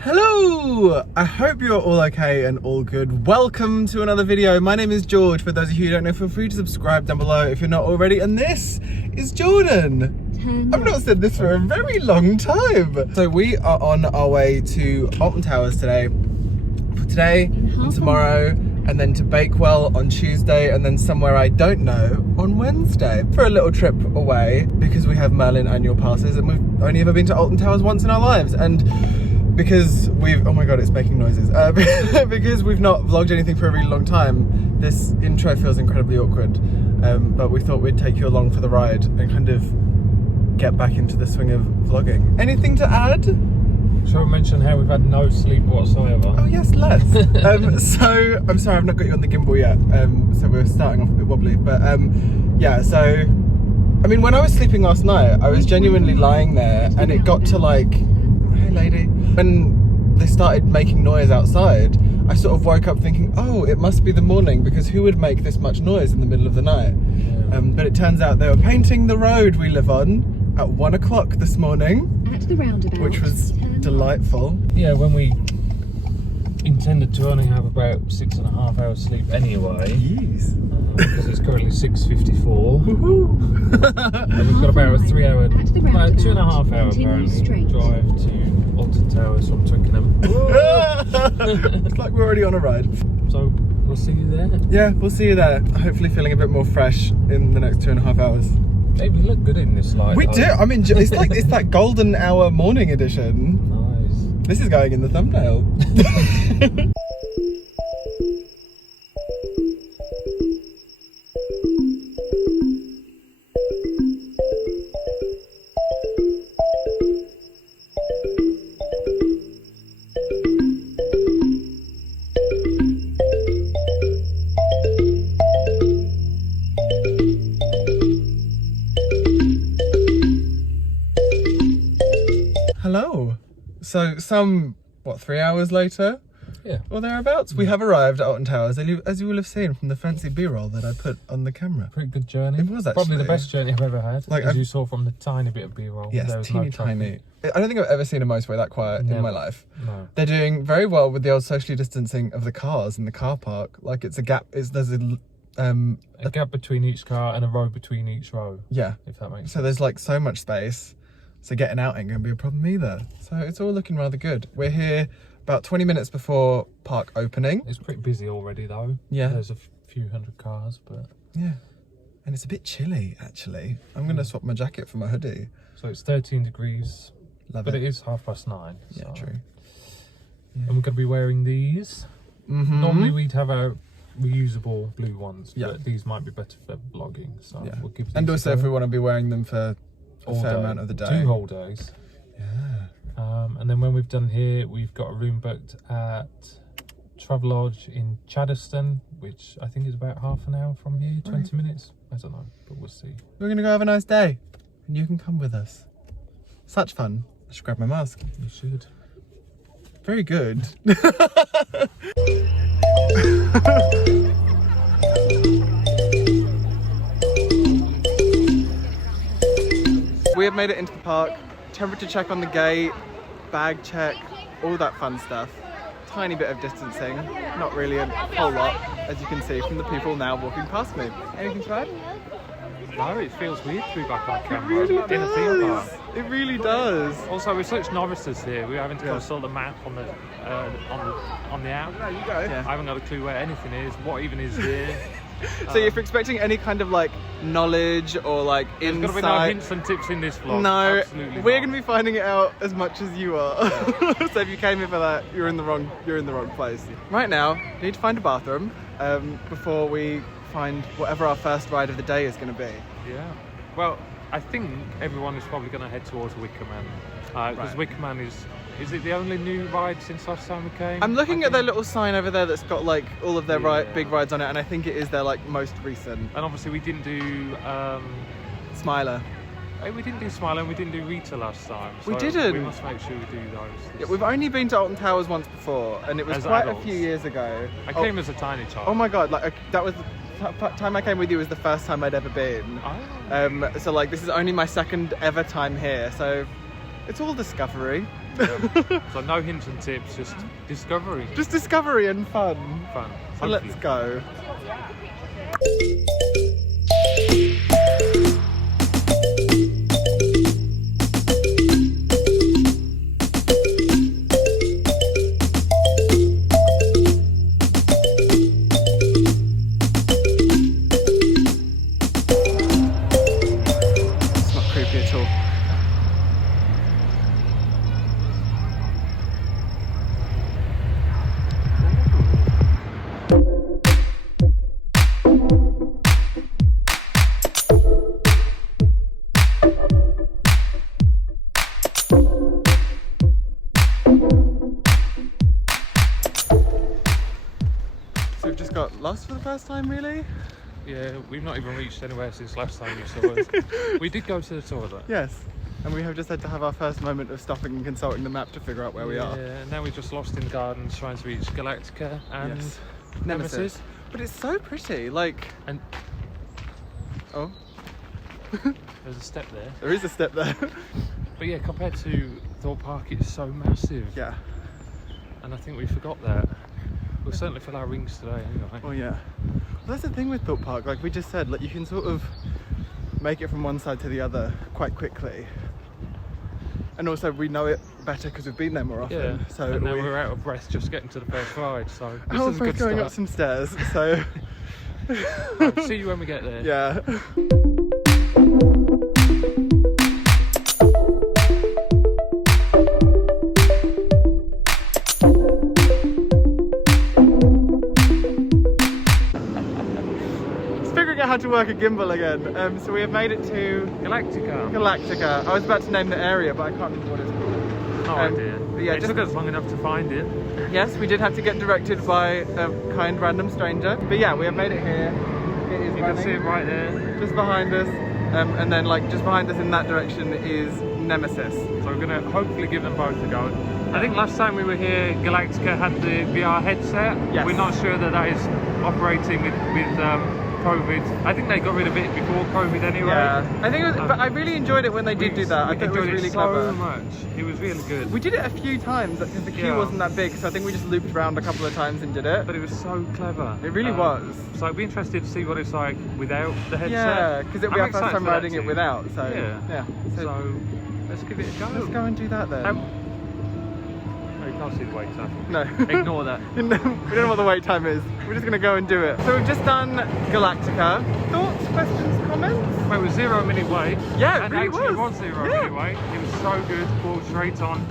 Hello! I hope you're all okay and all good. Welcome to another video. My name is George. For those of you who don't know, feel free to subscribe down below if you're not already. And this is Jordan. I've not said this for a very long time. So we are on our way to Alton Towers today. For today and tomorrow, and then to Bakewell on Tuesday, and then somewhere I don't know on Wednesday for a little trip away because we have Merlin Annual Passes and we've only ever been to Alton Towers once in our lives. And because we've, oh my god, it's making noises. Because we've not vlogged anything for a really long time, this intro feels incredibly awkward. But we thought we'd take you along for the ride and kind of get back into the swing of vlogging. Anything to add? Shall we mention how we've had no sleep whatsoever? Oh yes, let's. So, I'm sorry I've not got you on the gimbal yet, so we're starting off a bit wobbly. But yeah, so, I mean, when I was sleeping last night, I was genuinely lying there and it got to like, hey lady, when they started making noise outside, I sort of woke up thinking, oh, it must be the morning, because who would make this much noise in the middle of the night? Yeah. But it turns out they were painting the road we live on at 1 o'clock this morning, at the roundabout, which was delightful. Yeah, when we intended to only have about 6.5 hours sleep anyway. Yes. Because it's currently 6:54. Woohoo! And we've got about a 3 hour, about 2.5 hour apparently, straight drive to Alton Towers from Twickenham. It's like we're already on a ride. So we'll see you there. Yeah, we'll see you there. Hopefully feeling a bit more fresh in the next 2.5 hours. Hey, we look good in this light. We do. I mean, it's like it's that golden hour morning edition. Nice. This is going in the thumbnail. Hello. So what, 3 hours later? Yeah. Or thereabouts, we have arrived at Alton Towers, as you will have seen from the fancy B-roll that I put on the camera. Pretty good journey. It was actually. Probably the best journey I've ever had, Like, as you saw from the tiny bit of B-roll. Yes, There was teeny no traffic. tiny. I don't think I've ever seen a motorway that quiet in my life. No. They're doing very well with the old socially distancing of the cars in the car park. Like it's a gap, there's a gap between each car and a row between each row. Yeah. If that makes sense. So there's like so much space. So getting out ain't gonna be a problem either. So it's all looking rather good. We're here about 20 minutes before park opening. It's pretty busy already though. Yeah. There's a few hundred cars, but... Yeah. And it's a bit chilly actually. I'm gonna swap my jacket for my hoodie. So it's 13 degrees. Love but it. it is 9:30. Yeah, so. true. Yeah. And we're gonna be wearing these. Mm-hmm. Normally we'd have our reusable blue ones, Yeah. but these might be better for vlogging. So Yeah. we'll give these And a also go. if we want to be wearing them for a All fair day. amount of the day. 2 whole days. Yeah. And then when we've done here, we've got a room booked at Travelodge in Chaddeston, which I think is about half an hour from here, 20 minutes. I don't know, but we'll see. We're gonna go have a nice day. And you can come with us. Such fun. I should grab my mask. You should. Very good. We have made it into the park. Temperature check on the gate, bag check, all that fun stuff. Tiny bit of distancing, not really a whole lot, as you can see from the people now walking past me. Anything to add? No, it feels weird to be back on It camera really in a theme park. does. It really does. Also, we're such novices here. We're having to Yeah. consult the map on the app. There you go. Yeah. I haven't got a clue where anything is. What even is here? So if you're expecting any kind of like knowledge or like There's insight, got to be no hints and tips in this vlog. no, Absolutely we're not. going to be finding it out as much as you are. Yeah. So if you came here for that, you're in the wrong place. Right now, we need to find a bathroom before we find whatever our first ride of the day is going to be. Yeah. Well, I think everyone is probably going to head towards Wicker Man. Because Right. Wicker Man is it the only new ride since last time we came? I'm looking I at their think. little sign over there that's got like all of their Yeah. big rides on it, and I think it is their like most recent. And obviously we didn't do Smiler. we didn't do Smile and we didn't do Rita last time. We so didn't. We must make sure we do those. Yeah, we've only been to Alton Towers once before, and it was As quite adults. a few years ago. I came as a tiny child. Oh my god, like that was time I came with you was the first time I'd ever been. Oh. So like this is only my second ever time here, so it's all discovery. Yeah. So no hints and tips, just discovery. Just discovery and fun. Fun. So let's go. It's not creepy at all. So we've just got lost for the first time, really? Yeah, we've not even reached anywhere since last time you saw us. We did go to the toilet. Yes. And we have just had to have our first moment of stopping and consulting the map to figure out where we are. Yeah, now we're just lost in gardens trying to reach Galactica and Yes. Nemesis. But it's so pretty, like... And Oh, there's a step there. there is a step there. But yeah, compared to Thorpe Park, it's so massive. Yeah. And I think we forgot that. We'll certainly fill our rings today anyway. Oh yeah. Well, that's the thing with Thorpe Park, like we just said, like you can sort of make it from one side to the other quite quickly. And also we know it better because we've been there more often. Yeah, So and now we're out of breath just getting to the first ride, so this oh, is a we're good going start. up some stairs, so Right, see you when we get there. yeah. Figuring out how to work a gimbal again. So we have made it to Galactica. Galactica. I was about to name the area, but I can't remember what it's called. No idea. But yeah, It took us long enough to find it. Yes, we did have to get directed by a kind random stranger. But yeah, we have made it here. It is You running can see it right there. just behind us. And then like just behind us in that direction is Nemesis. So we're going to hopefully give them both a go. I think last time we were here, Galactica had the VR headset. Yes. We're not sure that that is operating with COVID. I think they got rid of it before COVID anyway. Yeah, I think it was, but I really enjoyed it when they did do that. I think it was really clever. so much. It was really good. We did it a few times because the queue Yeah. wasn't that big, so I think we just looped around a couple of times and did it. But it was so clever. It really was. So I'd be interested to see what it's like without the headset. Yeah, because it'll be I'm our first excited time for that riding it too. without. So Yeah. So, So let's give it a go. let's go and do that then. Oh, you can't see the wait time. No. Ignore that. We don't know what the wait time is. We're just gonna go and do it. So we've just done Galactica. Thoughts, questions, comments? Well, it was 0 minute wait. Yeah, it and really actually was. 0 Yeah. minute wait. It was so good, ball straight on.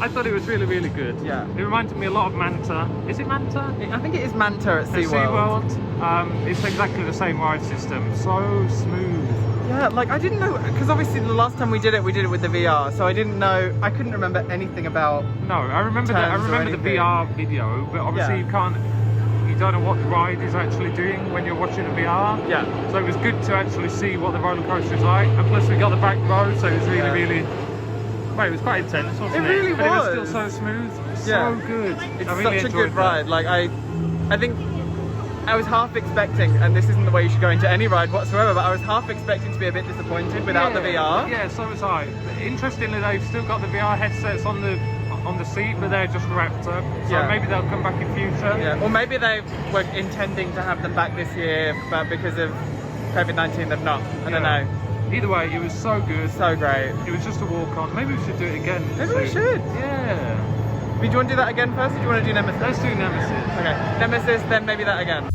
I thought it was really, really good. Yeah. It reminded me a lot of Manta. Is it Manta? I think it is Manta at At SeaWorld. SeaWorld. It's exactly the same ride system. So smooth. Yeah, like I didn't know, because obviously the last time we did it with the VR, so I didn't know, I couldn't remember anything about. No, I remember that. I Turns or remember the anything. VR video, but obviously Yeah. you don't know what the ride is actually doing when you're watching the VR. Yeah. So it was good to actually see what the roller coaster is like, and plus we got the back row, so it was really, Yeah. really. Well, it was quite intense, wasn't it? It really but was. it was still so smooth, Yeah. so good. It's I really such a enjoyed good that. ride. Like I think I was half expecting, and this isn't the way you should go into any ride whatsoever, but I was half expecting to be a bit disappointed without the VR. Yeah, so was I. Interestingly, they've still got the VR headsets on the seat, but they're just wrapped up. So Yeah. maybe they'll come back in future. Yeah, or maybe they were intending to have them back this year, but because of COVID-19 they've not. I don't Yeah. know. Either way, it was so good. So great. It was just a walk on. Maybe we should do it again. Maybe we soon. should. Yeah. Do you want to do that again first, or do you want to do Nemesis? Let's do Nemesis. Okay, Nemesis, then maybe that again.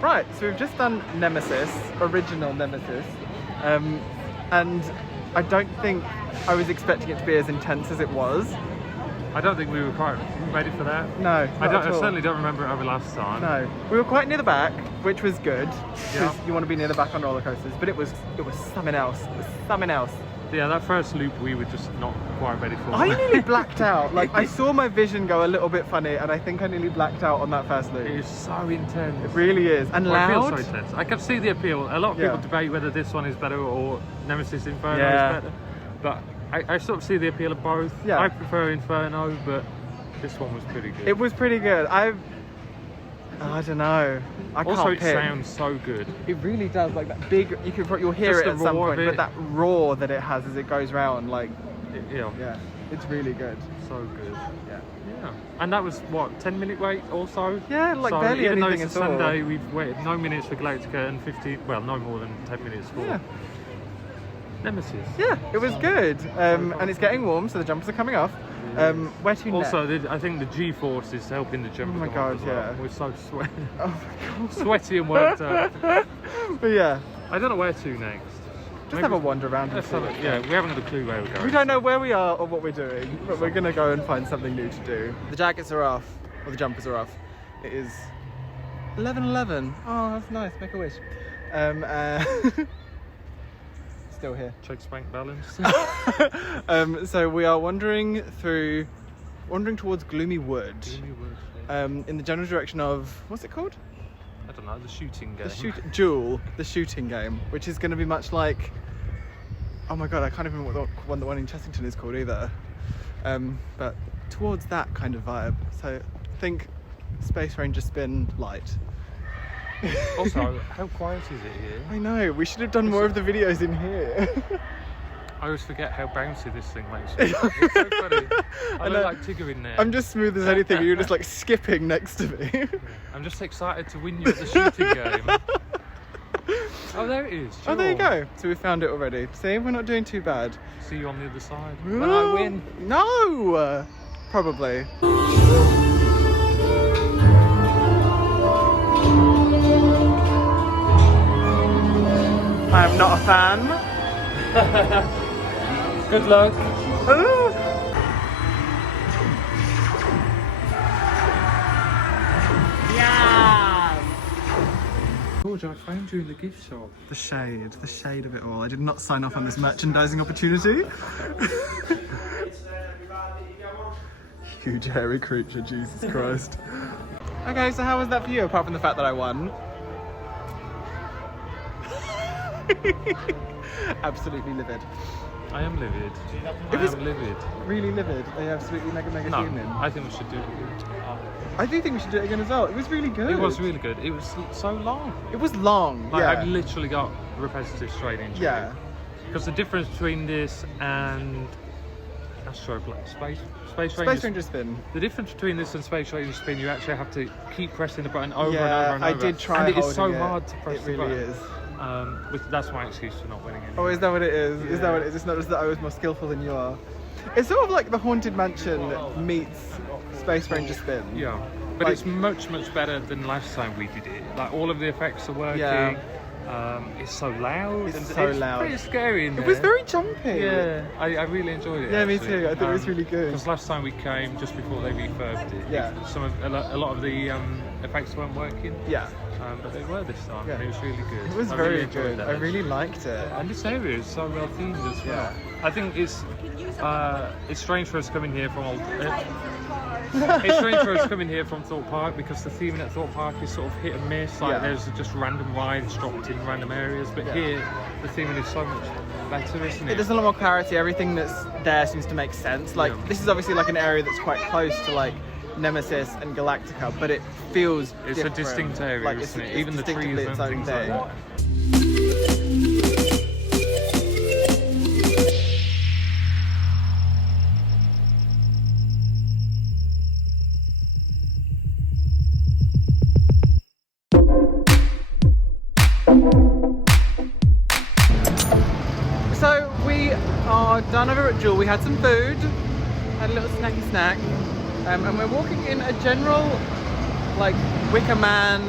Right, so we've just done Nemesis, original Nemesis, and I don't think I was expecting it to be as intense as it was. I don't think we were quite ready for that. No, I not at all. certainly don't remember it over last time. No, we were quite near the back, which was good because Yeah. you want to be near the back on roller coasters. But it was something else. It was something else. Yeah, that first loop we were just not quite ready for. I nearly blacked out. Like, I saw my vision go a little bit funny, and I think I nearly blacked out on that first loop. It is so intense. It really is. And loud. It feels so intense. I can see the appeal. A lot of people debate whether this one is better or Nemesis Inferno is better. But I sort of see the appeal of both. Yeah. I prefer Inferno, but this one was pretty good. It was pretty good. I don't know. I also, can't it pick. sounds so good. It really does. Like that big. You'll hear Just it at some point, but that roar that it has as it goes round, like. Yeah. It's really good. So good. Yeah. And that was what, 10-minute wait or so? Yeah, like so barely even anything though it's at a all. Sunday, we've waited no minutes for Galactica and 15. Well, no more than 10 minutes for Nemesis. Yeah, it was good. And it's getting warm, so the jumpers are coming off. Where to next? Also, I think the G-force is helping the jumpers. Oh my god, yeah. We're so sweaty. Oh my god. Sweaty and worked up. But yeah. I don't know where to next. Just have a wander around. Let's have it. Yeah, we haven't got a clue where we're going. We don't know where we are or what we're doing, but we're gonna go and find something new to do. The jackets are off, or the jumpers are off. It is 11:11. Oh, that's nice. Make a wish. Still here. Check bank balance. So we are wandering towards Gloomy Wood. Gloomy Wood. In the general direction of, what's it called? I don't know, the shooting game. The shooting game, which is going to be much like, oh my god, I can't even remember what the one in Chessington is called either. But towards that kind of vibe. So think Space Ranger Spin light. Also, how quiet is it here? I know, we should have done more of the videos in here. I always forget how bouncy this thing makes me. It's so funny. I look like Tigger in there. I'm just smooth as anything, you're just like skipping next to me. I'm just excited to win you at the shooting game. Oh, there it is. Sure. Oh, there you go. So we found it already. See, we're not doing too bad. See you on the other side. When I win. No! Probably. I'm not a fan. Good luck. Yes! George, I found you in the gift shop. The shade of it all. I did not sign off on this merchandising opportunity. Huge hairy creature, Jesus Christ. Okay, so how was that for you, apart from the fact that I won? Absolutely livid. I am livid. I am livid. Really livid. They absolutely mega human. I think we should do it again. I do think we should do it again as well. It was really good. It was really good. It was so long. It was long. Like, yeah. I've literally got repetitive straight into it. Because the difference between this and Space Ranger Spin. The difference between this and Space Ranger Spin, you actually have to keep pressing the button over and over and over. I did try. And it is so hard to press the button. It really is. That's my excuse for not winning it. Oh, is that what it is? Yeah. Is that what it is? It's not just that I was more skillful than you are. It's sort of like the Haunted Mansion meets Space Ranger Spin. Yeah, but like, it's much better than last time we did it. Like, all of the effects are working. Yeah. It's so loud. It's pretty scary in there. It was very jumpy. Yeah, I really enjoyed it. Yeah, actually. me too. I thought it was really good. Because last time we came, just before they refurbed it, a lot of the effects weren't working. Yeah. But they were this time, and it was really good. It was very good. I really liked it. And this area is so well themed as well. Yeah. I think it's strange for us coming here from it's strange for us coming here from Thorpe Park, because the theming at Thorpe Park is sort of hit and miss. Like, there's just random rides dropped in random areas, but here the theming is so much better, isn't it? There's a lot more clarity. Everything that's there seems to make sense. Like, this is obviously like an area that's quite close to like Nemesis and Galactica, but it feels it's a distinct area, like, isn't it? Even the trees and things like that. So we are done over at Jewel. We had some food, had a little snacky snack. And we're walking in a general, like, Wicker Man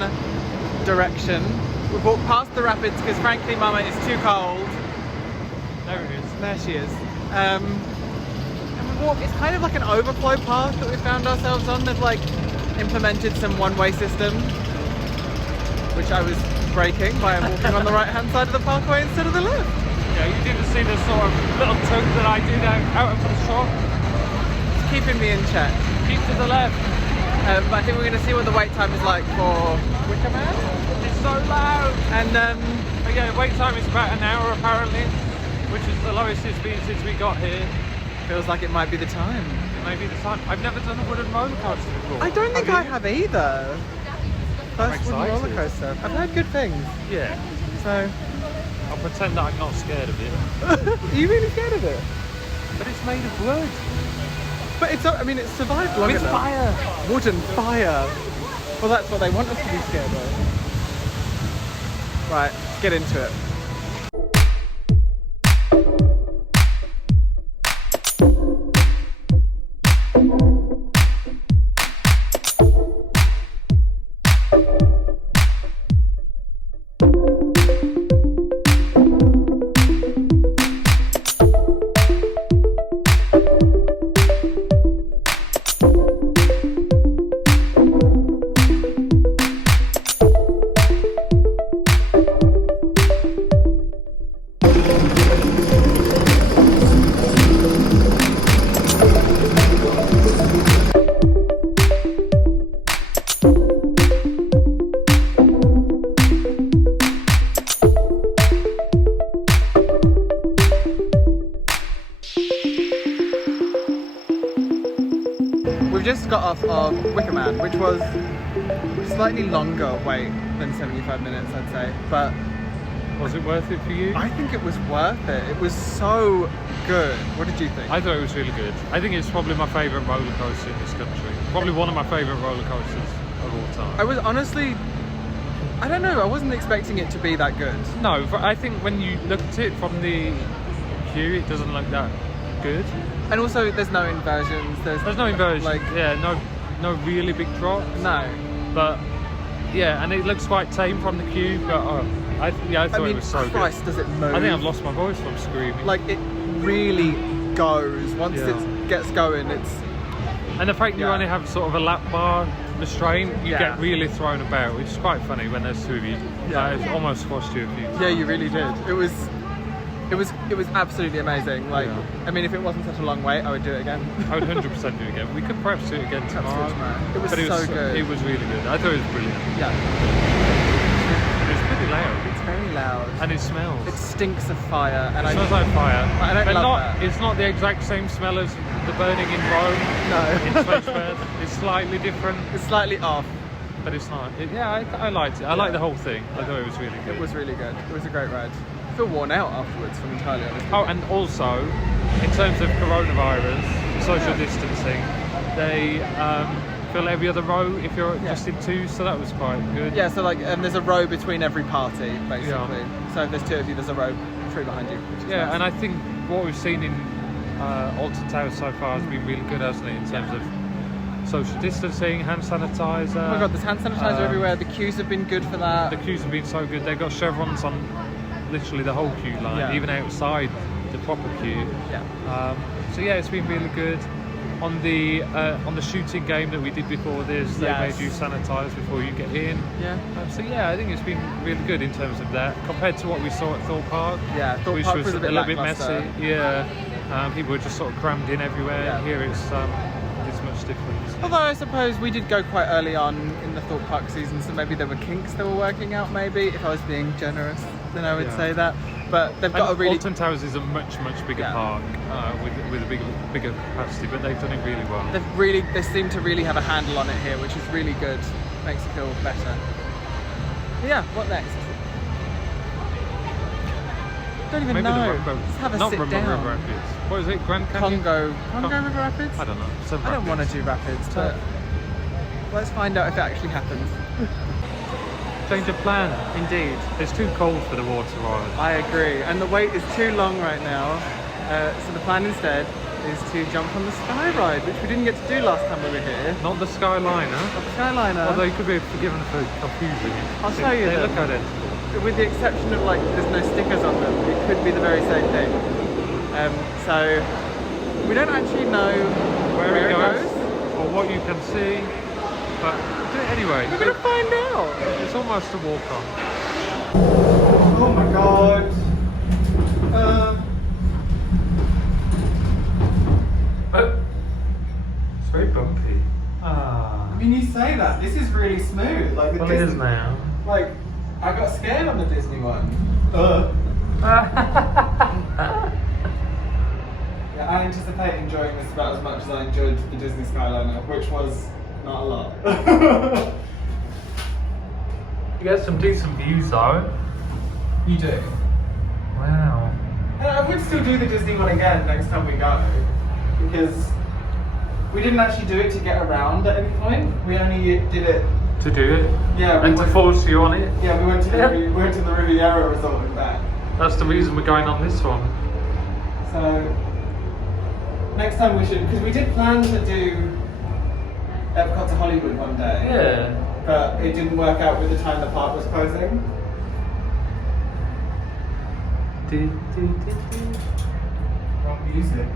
direction. We've walked past the rapids because, frankly, Mama is too cold. There it is. There she is. And we walk. It's kind of like an overflow path that we found ourselves on. They've like implemented some one-way system, which I was breaking by walking on the right-hand side of the pathway instead of the left. Yeah, you didn't see the sort of little tug that I did out of the shot. It's keeping me in check. Keep to the left. But I think we're going to see what the wait time is like for Wicker Man. It's so loud. And but yeah, wait time is about an hour apparently, which is the lowest it's been since we got here. feels like it might be the time. It may be the time. I've never done a wooden roller coaster before. I don't think I have either. First wooden excited. roller coaster. I've heard good things. Yeah. So I'll pretend that I'm not scared of it. are you really scared of it? But it's made of wood. But it's, I mean, it's survived long With enough. fire. Wooden fire. Well, that's what they want us to be scared of. Right, let's get into it. We've just got off of Wicker Man, which was slightly longer wait than 75 minutes, I'd say. But Was it worth it for you? I think it was worth it. It was so good. What did you think? I thought it was really good. I think it's probably my favourite roller coaster in this country. Probably one of my favourite roller coasters of all time. I was honestly, I don't know, I wasn't expecting it to be that good. No, but I think when you look at it from the queue, it doesn't look that good. And also, there's no inversions. There's no inversion. Like, yeah, no really big drops. no. But yeah, and it looks quite tame from the queue. But I thought mean, it was so Christ, does it move? good. I think I've lost my voice from screaming. Like, it really goes. Once Yeah. it gets going, it's... And the fact you Yeah. only have sort of a lap bar restraint, you Yeah. get really thrown about, which is quite funny when there's two of you. Yeah. It almost squashed you a few times. Yeah, you really did. It was absolutely amazing. Like, Yeah. I mean, if it wasn't such a long wait, I would do it again. I would 100% do it again. We could perhaps do it again tomorrow. It was But so good. It was really good. I thought it was brilliant. Yeah, And it's pretty loud. it's very loud. And it smells. It stinks of fire, and It smells like fire. I don't but love that. It's not the exact same smell as the burning in Rome. In No. Sept. It's slightly different, It's slightly off. but it's not. I liked it. I liked the whole thing. I thought it was really good. It was really good. It was a great ride. I feel worn out afterwards, from entirely honest. Oh, and also, in terms of coronavirus, social distancing, they fill every other row if you're just in two, so that was quite good. Yeah, so like, there's a row between every party, basically. So if there's two of you, there's a row through behind you. Which is Yeah, nice. and I think what we've seen in Alton Towers so far has been really good, hasn't it, in terms of social distancing, hand sanitizer. Oh my god, there's hand sanitizer everywhere. The queues have been good for that. The queues have been so good. They've got chevrons on literally the whole queue line, Yeah. even outside the proper queue. Yeah. So yeah, it's been really good. On the shooting game that we did before this, they Yes. made you sanitize before you get in. Yeah. So yeah, I think it's been really good in terms of that compared to what we saw at Thorpe Park. Yeah, Thorpe which Park was was a bit little bit lackluster. messy. Yeah, people were just sort of crammed in everywhere. Yeah. Here it's much different. Although I suppose we did go quite early on in the Thorpe Park season, so maybe there were kinks they were working out, maybe. If I was being generous, then I would Yeah. say that. But they've got And a really... Alton Towers is a much bigger Yeah. park with a bigger capacity, but they've done it really well. They seem to really have a handle on it here, which is really good. Makes you feel better. Yeah, what next? Don't even Maybe know. the River, Let's have a not sit River, down. River Rapids. What is it? Grand Canyon? Congo River Rapids? I don't know. Some I don't want to rapids. do rapids, but let's find out if it actually happens. Change of plan. Indeed. It's too cold for the water ride. I agree, and the wait is too long right now. So the plan instead is to jump on the Sky Ride, which we didn't get to do last time we were here. Not the Skyliner. Not the Skyliner. Although you could be forgiven for confusing. I'll show you They them. look at it. With the exception of like, there's no stickers on them, it could be the very same thing. So we don't actually know Where it goes, goes. or what you can see, but anyway, We're gonna find out. it's almost a walk on. Oh my god. very bumpy. I mean, you say that. This is really smooth. Like the Well, it Disney, is now. Like, I got scared on the Disney one. Yeah, I anticipate enjoying this about as much as I enjoyed the Disney Skyliner, which was not a lot. You get some decent views though. You do. Wow. And I would still do the Disney one again next time we go, because we didn't actually do it to get around at any point. We only did it To do it? Yeah, And to force you on it? Yeah, we went to the Riviera Resort and back. That's the reason we're going on this one. So next time we should, because we did plan to do Epcot to Hollywood one day. Yeah. But it didn't work out with the time the park was closing. Wrong music.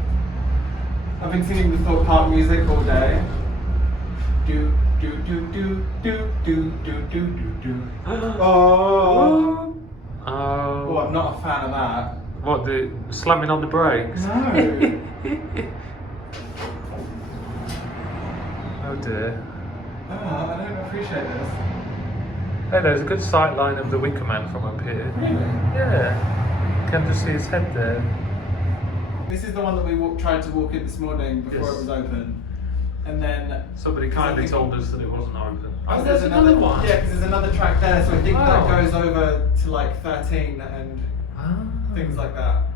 I've been singing the Thought Park music all day. Do do do do do do do do do. Oh. Oh, I'm not a fan of that. What, the slamming on the brakes? No. Oh dear. Oh, I don't appreciate this. Hey, there's a good sight line of the Wicker Man from up here. Really? Yeah. You can just see his head there. This is the one that we tried to walk in this morning before it was open. And then somebody kindly told us that it wasn't open. Oh, there's another one. Yeah, because there's another track there, so I think that goes over to like 13 and things like that.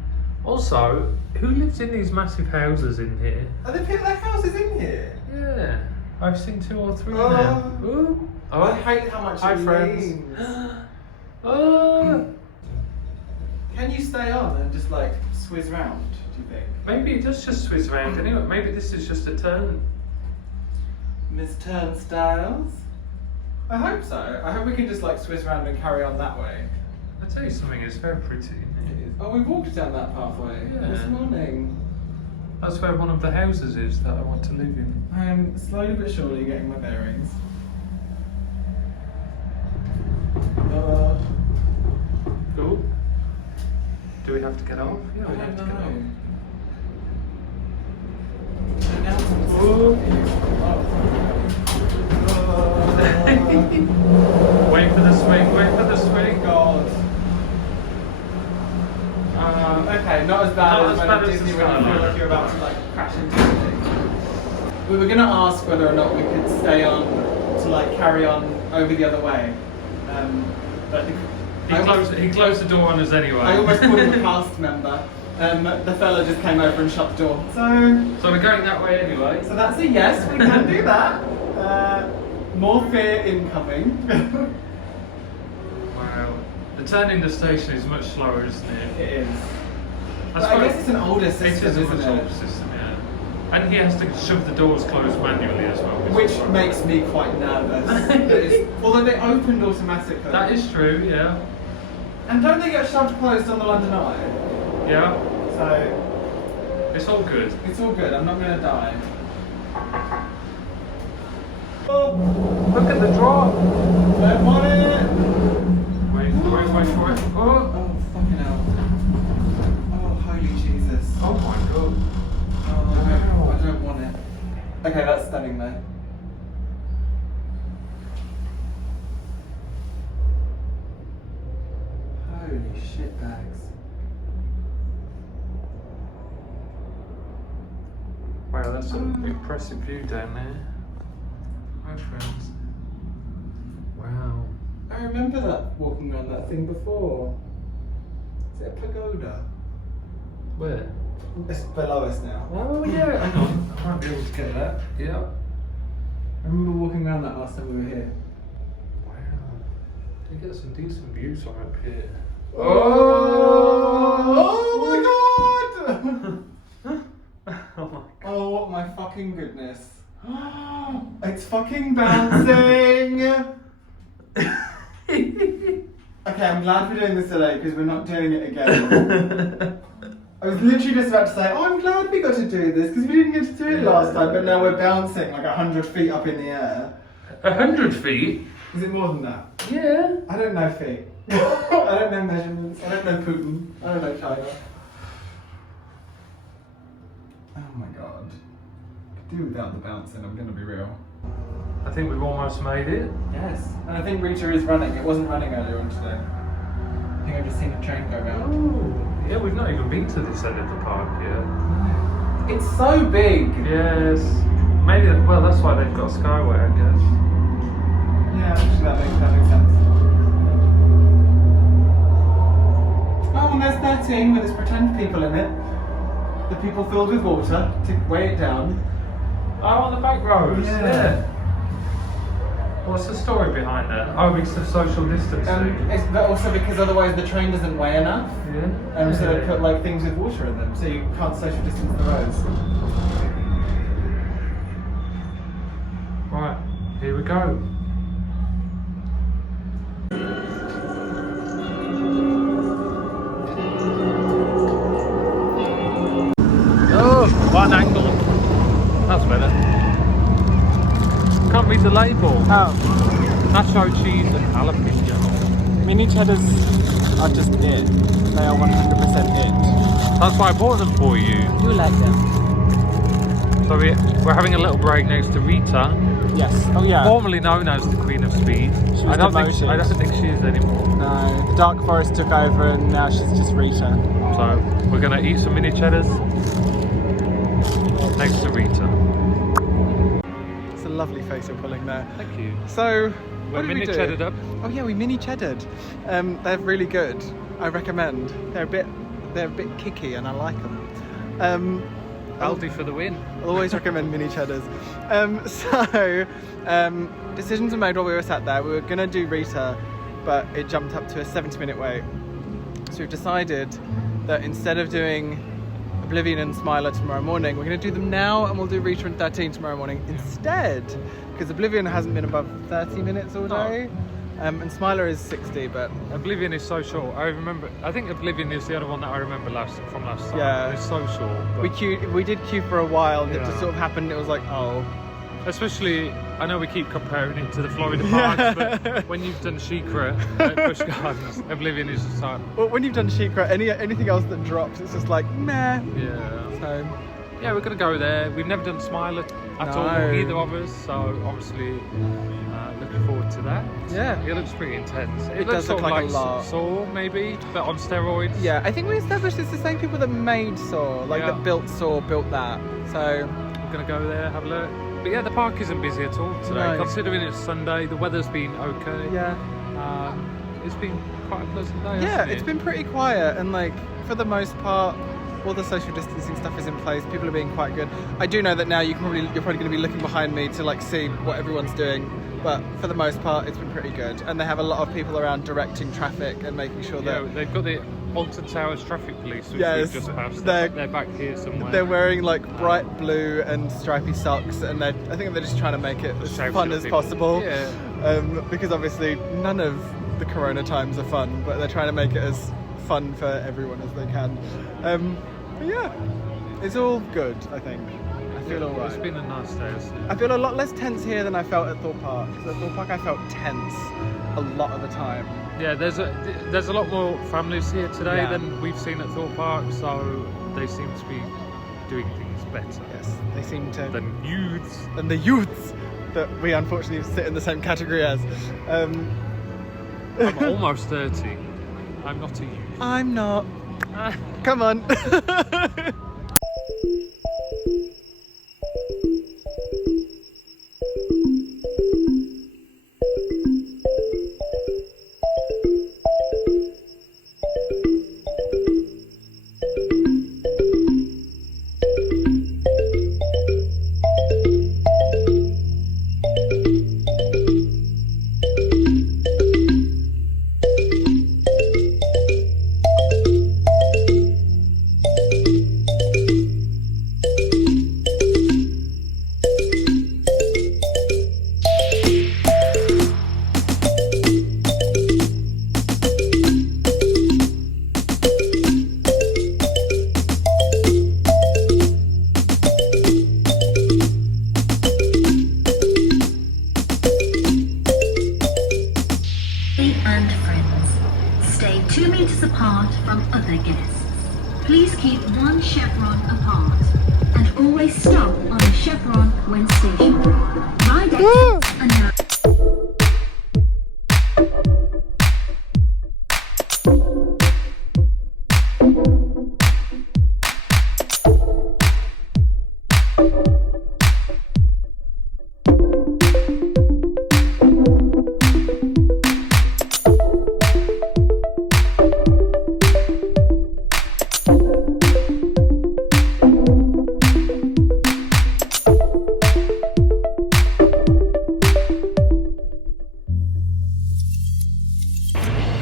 Also, who lives in these massive houses in here? Are there people that houses in here? Yeah, I've seen 2 or 3 now. Ooh. Oh, I hate how much it friends. Can you stay on and just like swizz round, do you think? Maybe it does just swizz round anyway. Maybe this is just a turn. Miss Turnstiles? I hope so. I hope we can just like swizz around and carry on that way. I'll tell you something, it's very pretty. It is. Oh, we walked down that pathway this morning. That's where one of the houses is that I want to live in. I am slowly but surely getting my bearings. Cool. Do we have to get off? Yeah, we have to get off. Wait for the swing, wait for the swing. God. Okay, not as bad as when Disney when you feel like you're about to like crash into something. We were gonna ask whether or not we could stay on to like carry on over the other way. But he closed the door on us anyway. I almost called him a cast member. The fella just came over and shut the door. So we're going that way anyway. So that's a yes, we can do that. More fear incoming. Wow. The turn in the station is much slower, isn't it? It is. But I guess it's an older system, it is a much isn't older it? system, yeah. And he has to shove the doors closed manually as well. Which makes me quite nervous. Although they opened automatically. That is true, yeah. And don't they get shoved closed on the London Eye? Yeah. So it's all good. It's all good. I'm not going to die. Oh, look at the drop. Don't want it. Wait for it. Oh, fucking hell. Oh, holy Jesus. Oh my God. Oh, I don't want it. Okay, that's stunning though. Holy shit bags. Wow, that's an impressive view down there. My friends. Wow. I remember that walking around that thing before. Is it a pagoda? Where? It's below us now. Oh yeah, hang on. I might be able to get that. Yeah. I remember walking around that last time we were here. Wow. You get some decent views from up here. Oh my God! Oh my God. Oh my fucking goodness. It's fucking bouncing! Okay, I'm glad we're doing this today because we're not doing it again. I was literally just about to say, oh, I'm glad we got to do this because we didn't get to do it last time, but now we're bouncing like 100 feet up in the air. 100 feet? Is it more than that? Yeah. I don't know feet. I don't know measurements. I don't know Putin. I don't know China. Oh my God. do without the bouncing, I'm gonna be real. I think we've almost made it. Yes, and I think Rita is running. It wasn't running earlier on today. I think I've just seen a train go round. Oh, yeah, we've not even been to this end of the park yet. It's so big! Yes. Maybe, well, that's why they've got Skyway, I guess. Yeah, actually that makes sense. Oh, and there's 13 with its pretend people in it. The people filled with water to weigh it down. Oh, on the back roads. Yeah. What's the story behind that? Oh, because of social distancing. But also because otherwise the train doesn't weigh enough. Yeah. So they put like things with water in them, so you can't social distance the roads. Right, here we go. Oh, one angle. That's better. Can't read the label. Oh, Nacho cheese and jalapeno. mini cheddars are just it. They are 100% it. That's why I bought them for you. You like them? So we're having a little break next to Rita, Yes. Oh yeah. formerly known as the Queen of Speed. She was I don't demoted. think she is anymore. No, the Dark Forest took over and now she's just Rita. So we're gonna eat some mini cheddars next to Rita. It's a lovely face you're pulling there. Thank you. So, We're what did we mini do? cheddared up. Oh yeah, we mini cheddared. They're really good. I recommend. They're a bit kicky and I like them. Aldi for the win. I'll always recommend mini cheddars. Decisions were made while we were sat there. We were gonna do Rita, but it jumped up to a 70-minute wait. So we've decided that instead of doing Oblivion and Smiler tomorrow morning, we're gonna do them now and we'll do Rita and 13 tomorrow morning instead. Because Oblivion hasn't been above 30 minutes all day. And Smiler is 60, but Oblivion is so short. I think Oblivion is the other one that I remember from last time. Yeah. It's so short. But we did queue for a while and it just Yeah. sort of happened. It was like, oh. especially, I know we keep comparing it to the Florida parks, but when you've done Secret at Busch Gardens, Oblivion is just like, Well, when you've done Secret, anything else that drops, it's just like, meh. yeah. So, Yeah, we're gonna go there. We've never done Smiler at all, No. either of us, so obviously looking forward to that. Yeah. It looks pretty intense. It does looks sort look of like like a lot. Saw, maybe, but on steroids. yeah, I think we established it's the same people that made Saw, like Yeah. that built Saw, built that. So, I'm gonna go there, have a look. But yeah, the park isn't busy at all today. No. Considering it's Sunday, the weather's been okay. yeah. It's been quite a pleasant day, Yeah, hasn't it? it's been pretty quiet and like, for the most part, all the social distancing stuff is in place. People are being quite good. I do know that now you're probably going to be looking behind me to like see what everyone's doing. But for the most part, it's been pretty good. And they have a lot of people around directing traffic and making sure Yeah, that they've got the Alton Towers traffic police, which Yes, we've just passed. they're- They're back here somewhere. they're wearing like bright blue and stripy socks, and I think they're just trying to make it as Safety fun of as people. possible. Yeah. Because obviously none of the Corona times are fun, but they're trying to make it as fun for everyone as they can. But yeah, it's all good. I think. I feel alright. It's been a nice day, hasn't it? I feel a lot less tense here than I felt at Thorpe Park. 'Cause at Thorpe Park I felt tense a lot of the time. Yeah, there's a lot more families here today Yeah. than we've seen at Thorpe Park, so they seem to be doing things better Yes, they seem to. than youths. And the youths that we unfortunately sit in the same category as. I'm almost 30. I'm not a youth. I'm not. Come on. And friends, stay 2 meters apart from other guests. Please keep 1 chevron apart. and always stop on the chevron when stationary. Ride exits are now.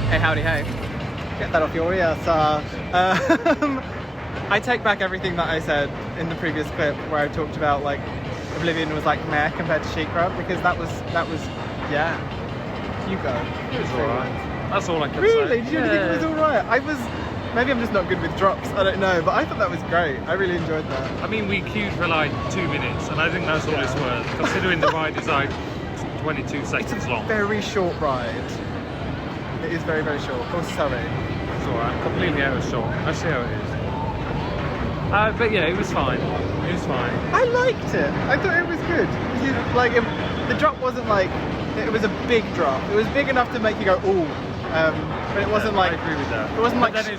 Hey, howdy, hey. Get that off your ear, sir. I take back everything that I said in the previous clip where I talked about like Oblivion was like meh compared to She-Crab, because that was yeah. You go. It was alright. That's all I could say. Really? Did you think it was alright? Maybe I'm just not good with drops, I don't know, but I thought that was great. I really enjoyed that. I mean, we queued for like 2 minutes, and I think that's all it's worth, considering the ride is like 22 seconds long. Very short ride. It is very, very short. Oh, sorry. It's alright, completely out of shot. I see how it is. But yeah, it was fine. It was fine. I liked it. I thought it was good. The drop wasn't like, it was a big drop. It was big enough to make you go, ooh. But it wasn't like. I agree with that. It wasn't but like. then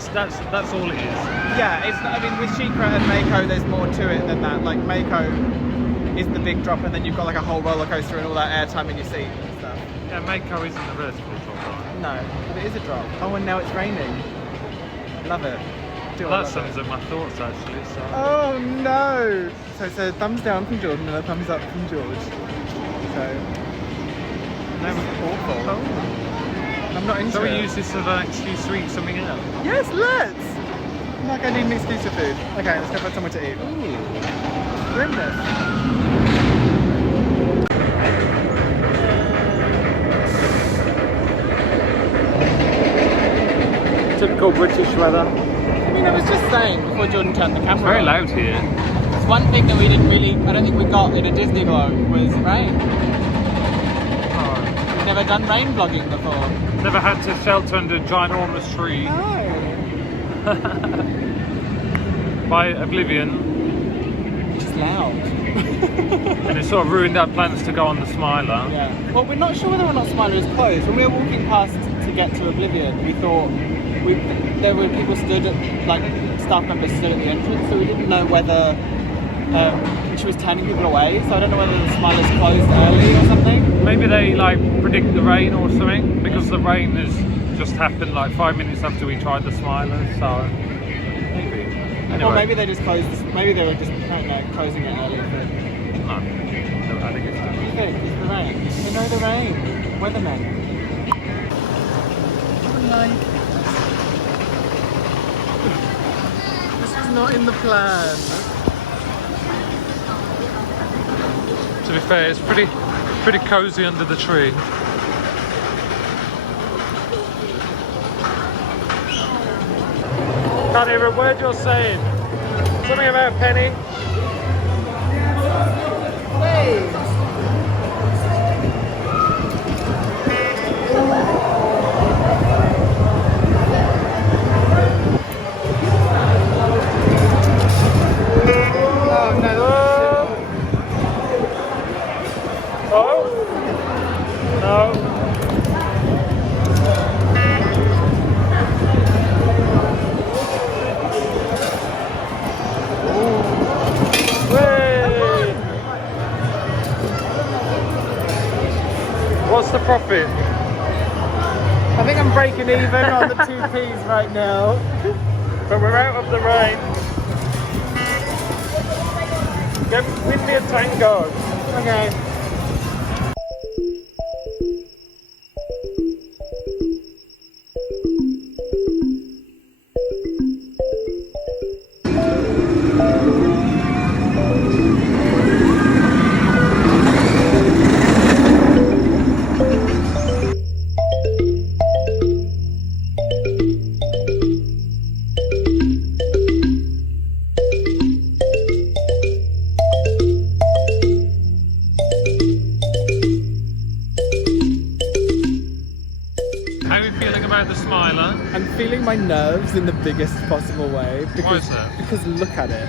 that's all it is. Yeah, it's. I mean, with She-Crab and Mako, there's more to it than that. Like Mako is the big drop, and then you've got like a whole roller coaster and all that airtime in your seat and stuff. Yeah, Mako isn't the vertical drop, right? No, but it is a drop. Oh, and now it's raining. Love it. Well, that sums up my thoughts actually. So. Oh no! So it's a thumbs down from Jordan and a thumbs up from George. So that was awful. Oh. I'm not into So it. we use this as an excuse to eat something else? Yes, let's! Like I need an excuse for food. Okay, let's go find somewhere to eat. Ooh. Grimness. Typical British weather. I mean, I was just saying before Jordan turned the camera It's very on. loud here. It's one thing that we didn't really, I don't think we got in a Disney vlog was rain. We've never done rain vlogging before. Never had to shelter under a ginormous tree No. by Oblivion, Which is loud. and it sort of ruined our plans to go on the Smiler. Yeah. Well, we're not sure whether or not Smiler is closed. When we were walking past to get to Oblivion, we thought there were people stood at, like, staff members stood at the entrance, so we didn't know whether she was turning people away. So I don't know whether the Smiler's closed early or something. Maybe they like predict the rain or something, because the rain has just happened like 5 minutes after we tried the Smiler. So maybe. Anyway. Or maybe they just closed. Maybe they were just closing it early. No, I think it's What do you think? It's the rain. They know the rain. Weathermen. This was not in the plan. To be fair, it's pretty cozy under the tree. Can't hear a word you're saying. Something about Penny. What's the profit? I think I'm breaking even on the 2Ps right now. But we're out of the rain. Win me a tango. Okay. The Smiler. I'm feeling my nerves in the biggest possible way. Why is that? Because look at it.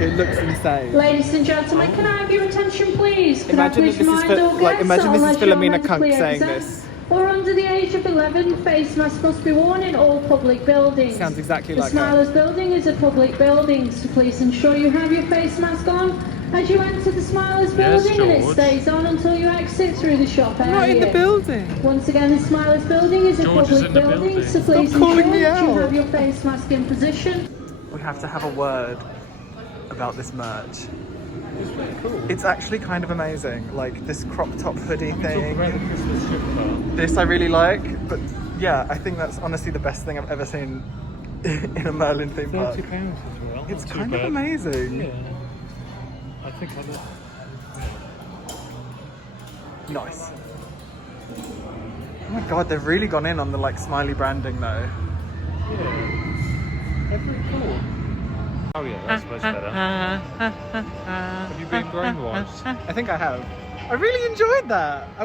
It looks insane. Ladies and gentlemen, can I have your attention, please? Can Imagine I that please this is remind all guests imagine that this is unless you're Philomena Kunk medically saying exempt this. or under the age of 11, face masks must be worn in all public buildings. Sounds exactly the like her. Smilers building is a public building, so please ensure you have your face mask on as you enter the Smilers building, and it George. stays on until you exit through the shop area. Not in the building. Once again, the Smilers building is a George is public in the building, building. so please Stop calling ensure me that you out. have your face mask in position. We have to have a word about this merch. It's really cool. It's actually kind of amazing, like this crop top hoodie Talk about thing. the Christmas ship car. This I really like, but yeah, I think that's honestly the best thing I've ever seen in a Merlin theme park. £30 as well. It's Not too kind of bad. amazing. Yeah. I think I know. Nice. Oh my god, they've really gone in on the like smiley branding though. Yeah. They're pretty cool. Oh yeah, that's much better. Have you been brainwashed? I think I have. I really enjoyed that. I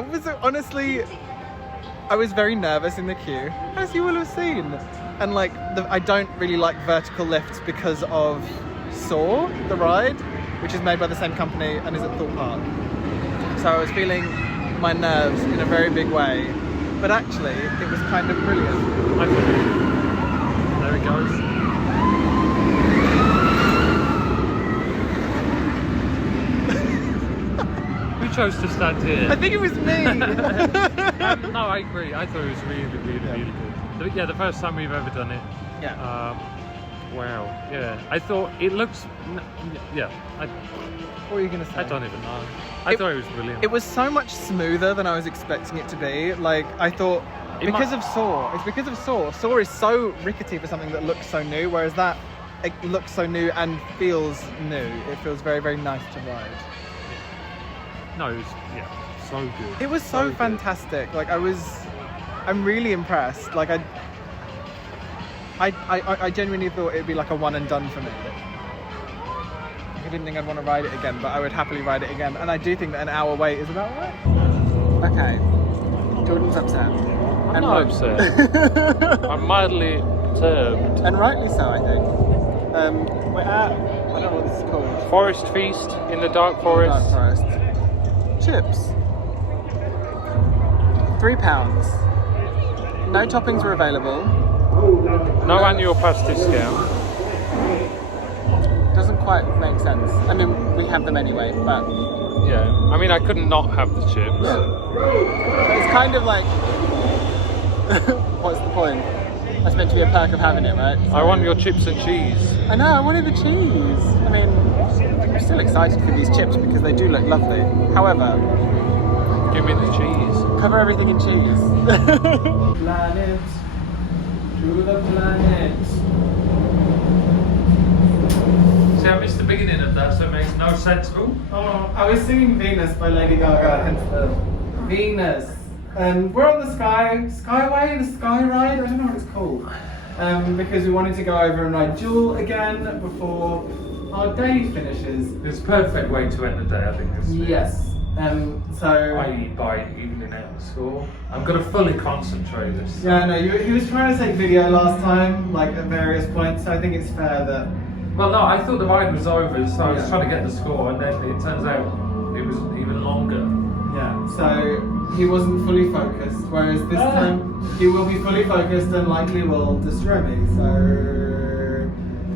was very nervous in the queue, as you will have seen. And like, I don't really like vertical lifts because of Saw, the ride, which is made by the same company and is at Thorpe Park. So I was feeling my nerves in a very big way. But actually, it was kind of brilliant. I think. There it goes. Who chose to stand here? I think it was me. No, I agree. I thought it was really good. Yeah, the first time we've ever done it. Yeah. Wow. Yeah. I thought it looks. Yeah. What were you going to say? I don't even know. I thought it was brilliant. It was so much smoother than I was expecting it to be. Like, I thought, because of Saw. It's because of Saw. Saw is so rickety for something that looks so new, whereas that, it looks so new and feels new. It feels very, very nice to ride. No, it was, so good. It was so good. fantastic. Like, I'm really impressed. Like, I genuinely thought it'd be like a one and done for me. I didn't think I'd want to ride it again, but I would happily ride it again. And I do think that an hour wait is about right. Okay, Jordan's upset. I'm not upset. I'm mildly perturbed. And rightly so, I think. We're at, I don't know what this is called. Forest Feast in the Dark Forest. Dark Forest. Chips. £3. No toppings were available. No annual pass discount. Doesn't quite make sense. I mean, we have them anyway, but Yeah. I mean, I couldn't not have the chips. yeah. It's kind of like, what's the point? That's meant to be a perk of having it, right? I want your chips and cheese. I know, I wanted the cheese. I mean, I'm still excited for these chips because they do look lovely. However, Give me the cheese. cover everything in cheese. Planet, to the planet. See, I missed the beginning of that, so it makes no sense. Ooh. Oh, I was singing Venus by Lady Gaga, hence the Venus. We're on the Skyway, the Sky Ride, I don't know what it's called. Because we wanted to go over and ride Jewel again before our day finishes. It's a perfect way to end the day, I think. Yes. So. I.e. by evening out of school. I'm going to fully concentrate this. Yeah, no, he was trying to take video last time, like at various points, so I think it's fair that. Well, no, I thought the ride was over, so I was Yeah. trying to get the score, and then it turns out it was even longer. Yeah, so he wasn't fully focused, whereas this time he will be fully focused and likely will destroy me, so...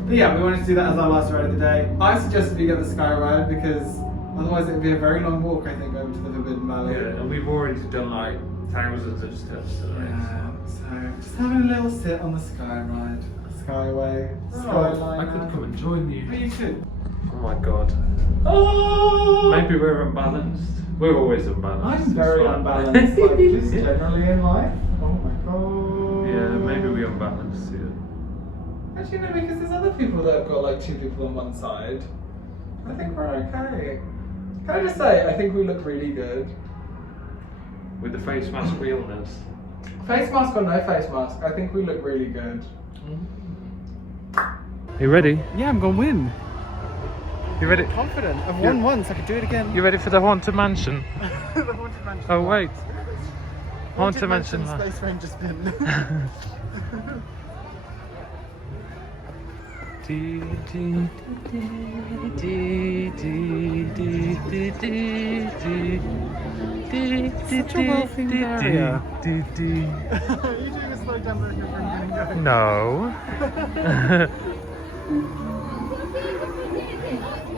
But yeah, we wanted to do that as our last ride of the day. I suggested we get the Sky Ride because otherwise it would be a very long walk, I think, over to the Forbidden Valley. Yeah, and we've already done like thousands of steps today. So just having a little sit on the Sky Ride, Skyway, Skyline. I could come and join you. Oh, you should. Oh my god. Oh! Maybe we're unbalanced. We're always unbalanced. I'm very It's fine. unbalanced, like just generally in life. Oh my god. Yeah, maybe we're unbalanced here. Actually, no, because there's other people that have got like two people on one side. I think we're okay. Can I just say, I think we look really good. With the face mask realness. Face mask or no face mask, I think we look really good. You ready? Yeah, I'm gonna win. You ready? Confident. I've won once, I could do it again. You ready for the Haunted Mansion? The Haunted Mansion. Oh wait. Haunted Mansion. Space Ranger spin. Such a well-themed area. Are you doing a slow jump that your friend didn't go? No.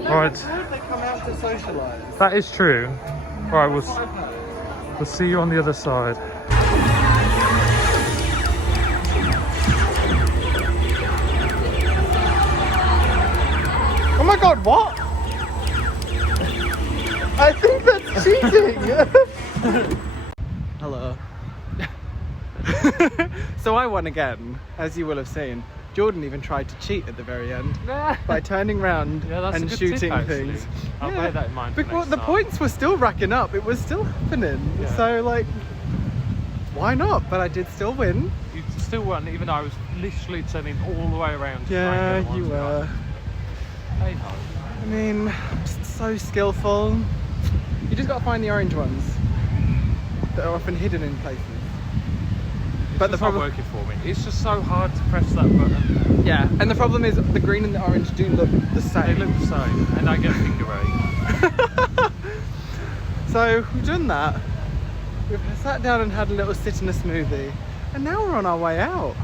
Right. I hope they come out to socialise. That is true. Right, we'll see you on the other side. Oh my god, what? I think that's cheating! Hello. So I won again, as you will have seen. Jordan even tried to cheat at the very end by turning round and shooting things. I'll bear that in mind. Because the points were still racking up, it was still happening. Yeah. So, like, why not? But I did still win. You still won, even though I was literally turning all the way around. To Yeah, try and get you one were. Hey, no. I mean, I'm just so skillful. You just gotta find the orange ones that are often hidden in places. But It's not working for me. It's just so hard to press that button. Yeah, and the problem is the green and the orange do look the same. They look the same, and I get finger ache. So we've done that. We've sat down and had a little sit in a smoothie, and now we're on our way out.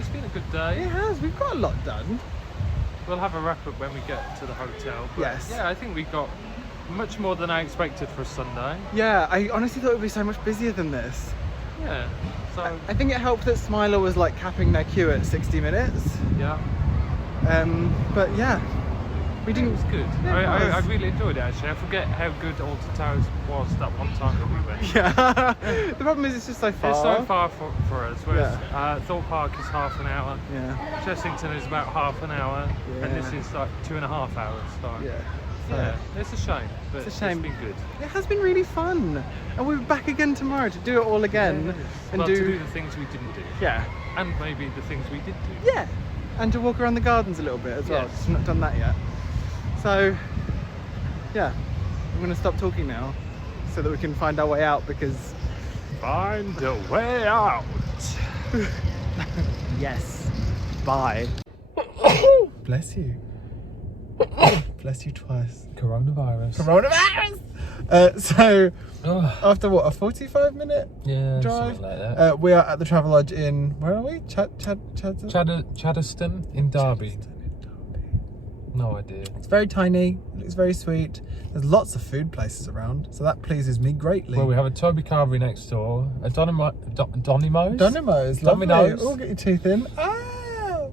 It's been a good day. It has. We've got a lot done. We'll have a wrap up when we get to the hotel. But Yes. yeah, I think we got much more than I expected for a Sunday. Yeah, I honestly thought it would be so much busier than this. Yeah. So I think it helped that Smiler was like capping their queue at 60 minutes. yeah, But yeah, we it didn't. was good. Yeah, it I was. really enjoyed it actually. I forget how good Alton Towers was that one time that we went. Yeah. The problem is it's just so far. It's so far for us, whereas Thorpe Park is half an hour. Yeah. Chessington is about half an hour, and this Yeah. is like 2.5 hours. So Yeah. So yeah, it's a shame, but It's a shame. It's been good. it has been really fun, and we're back again tomorrow to do it all again and To do the things we didn't do, yeah. and maybe the things we did do. Yeah, and to walk around the gardens a little bit as well. Yes. Just not done that yet. So, yeah, I'm going to stop talking now so that we can find our way out because... Find a way out. Yes. Bye. Bless you. Bless you twice. Coronavirus. So, Oh, after what, a 45-minute yeah, drive? something like that. We are at the Travelodge in... Where are we? Chaddeston in Derby. No idea. It's very tiny, it looks very sweet. There's lots of food places around, so that pleases me greatly. Well, we have a Toby Carvery next door, a Donimo's. Domino's, lovely. Domino's. Oh, get your teeth in. Ah!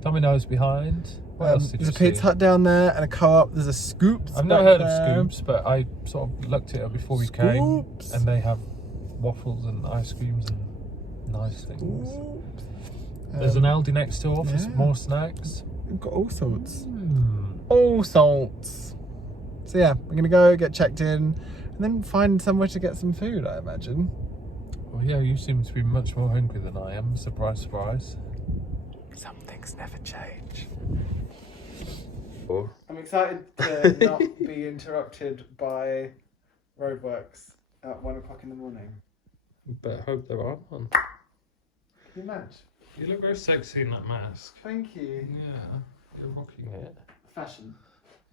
Domino's behind. What else did There's you a Pizza see? Hut down there and a Co-op. There's a Scoops. I've never back heard there. of Scoops, but I sort of looked at it before we came, Scoops. and they have waffles and ice creams and nice things. Scoops. There's an Aldi next door for some yeah. more snacks. We've got all sorts. All sorts. So yeah, we're gonna go get checked in and then find somewhere to get some food, I imagine. Well, yeah, you seem to be much more hungry than I am. Surprise, surprise. Some things never change. Oh. I'm excited to not be interrupted by roadworks at 1 o'clock in the morning. But I hope there aren't one. Can you imagine? You look very sexy in that mask. Thank you. Yeah, you're rocking it. Fashion.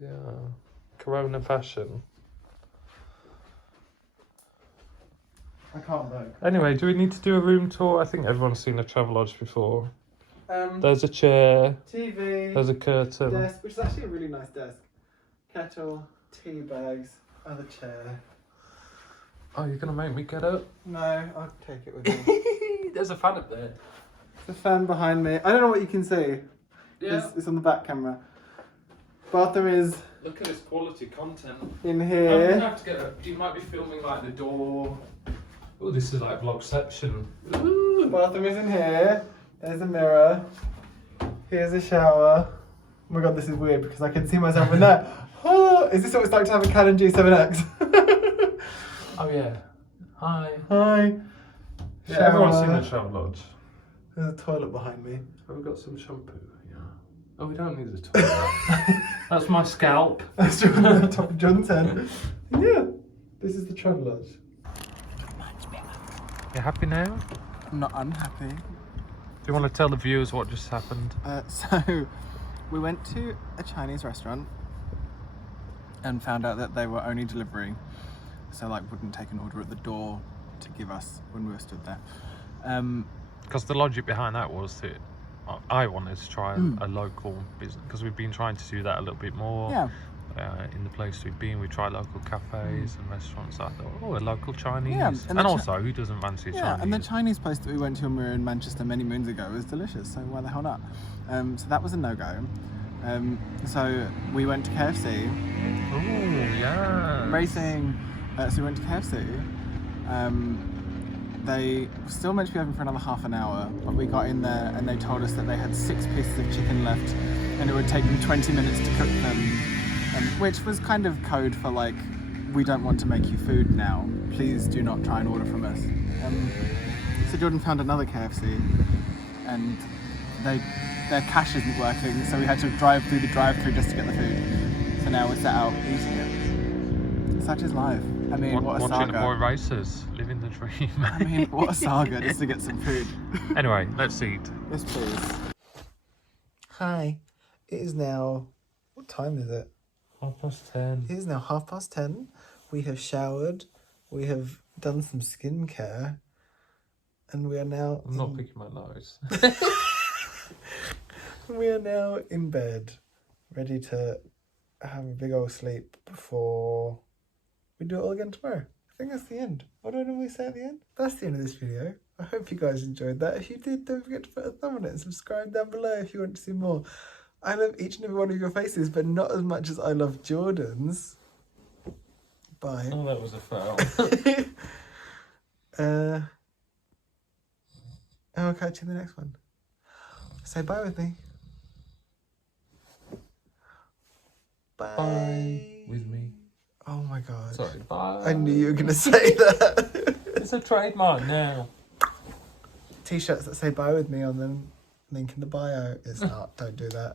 Yeah, Corona fashion. I can't though. Anyway, do we need to do a room tour? I think everyone's seen a Travelodge before. There's a chair, TV, there's a curtain. desk, which is actually a really nice desk. Kettle, tea bags, other chair. Oh, you're gonna make me get up? No, I'll take it with me. There's a fan up there. The fan behind me. I don't know what you can see. Yeah. It's on the back camera. Bathroom is Look at this quality content. in I'm here. gonna have to get up. You might be filming like the door. Oh, this is like vlogception. Ooh. Bathroom is in here. There's a mirror. Here's a shower. Oh my god, this is weird because I can see myself in there. Oh, is this what it's like to have a Canon G7X? Oh yeah. Hi. Hi. Yeah, everyone's seen the Travelodge. There's a toilet behind me. Have we got some shampoo? Yeah. Oh, we don't need a toilet. That's my scalp. That's on the top of John's head. Yeah, this is the Travelodge. You happy now? I'm not unhappy. Do you want to tell the viewers what just happened? So, We went to a Chinese restaurant and found out that they were only delivery, so like wouldn't take an order at the door to give us when we were stood there. Because the logic behind that was that I wanted to try a local business, because we've been trying to do that a little bit more. Yeah. In the place we've been, we tried local cafes and restaurants. I thought, oh, a local Chinese. Yeah, and also, who doesn't fancy Chinese? And the Chinese place that we went to when we were in Manchester many moons ago was delicious, so why the hell not? So that was a no-go. So we went to KFC. Oh, yeah. Racing. So we went to KFC. They were still meant to be open for another half an hour, but we got in there and they told us that they had 6 pieces of chicken left and it would take them 20 minutes to cook them. Which was kind of code for like, we don't want to make you food now. Please do not try and order from us. So Jordan found another KFC, and their cash isn't working, so we had to drive through the drive-thru just to get the food. So now we're set out eating it. Such is life. I mean, what a watching saga. the boy racers, living the dream. I mean, what a saga just to get some food. Anyway, let's eat. Yes, please. Hi. It is now. What time is it? 10:30. It is now 10:30. We have showered, we have done some skincare, and we are now. I'm not picking my nose. We are now in bed, ready to have a big old sleep before we do it all again tomorrow. I think that's the end. What do I normally say at the end? That's the end of this video. I hope you guys enjoyed that. If you did, don't forget to put a thumb on it and subscribe down below if you want to see more. I love each and every one of your faces, but not as much as I love Jordan's. Bye. Oh, that was a fail. I'll catch you in the next one. Say bye with me. Bye. Bye with me. Oh my god. Sorry, bye. I knew you were going to say that. It's a trademark now. T-shirts that say bye with me on them. Link in the bio. It's not. Don't do that.